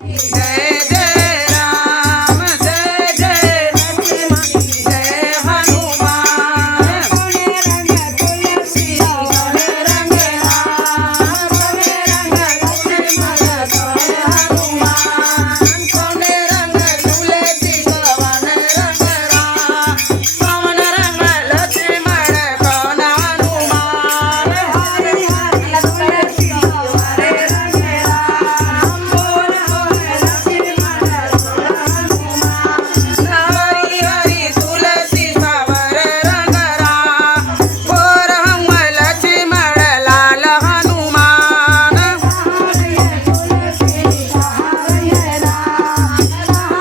जय जय राम जय जय जय हनुमान कोणे रंग तुलसी कोणे रंग राम कोणे रंग लक्ष्मण कोणे हनुमान कोणे रंग तुलसी कोणे रंग राम कोणे रंग लक्ष्मण कोणे हनुमान हरि हरि तुलसी हरे रंग राम बोल बोल लक्ष्मण हरि हरि तुलसी सावर रंग राम गोर हम लक्ष्मण लाल हनुमान तुलसी हरे राम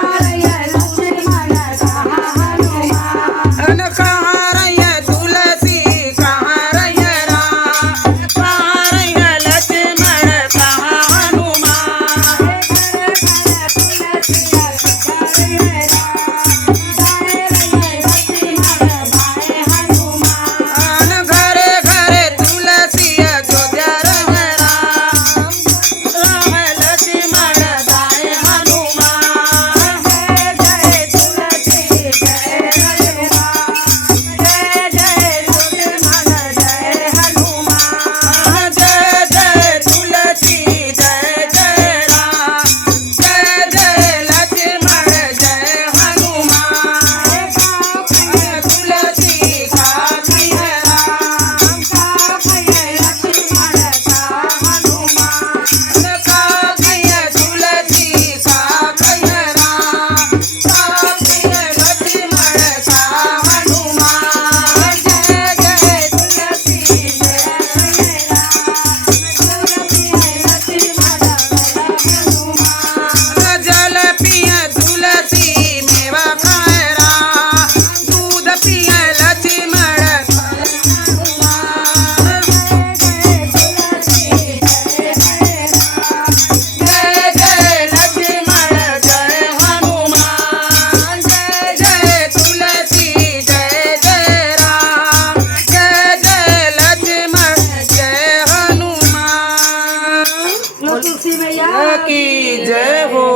हरे लक्ष्मण हनुमान अन कहाँ रहिए तुलसी कहाँ रहिए राम कहाँ रहिए लक्ष्मण कहाँ हनुमान अन घरे घरे तुलसी अयोध्या रंग राम राम लक्ष्मण जाए हनुमान जय जय तुलसी जय हनुमान जय जय लक्ष्मण जय हनुमान जय जय तुलसी जय जय राम जय जय लक्ष्मण जय हनुमान तुलसी का प्रिय राम का प्रिय लक्ष्मण का हनुमान का प्रिय तुलसी का प्रिय राम का प्रिय लक्ष्मण का हनुमान जय जय तुलसी जय राम जल पिय तुलसी मेवा खाए राम दूध पिय लक्ष्मण जय जय लक्ष्मण जय हनुमान जय जय तुलसी जय जय राम जय जय लक्ष्मण जय हनुमान तुलसी मैया की जय हो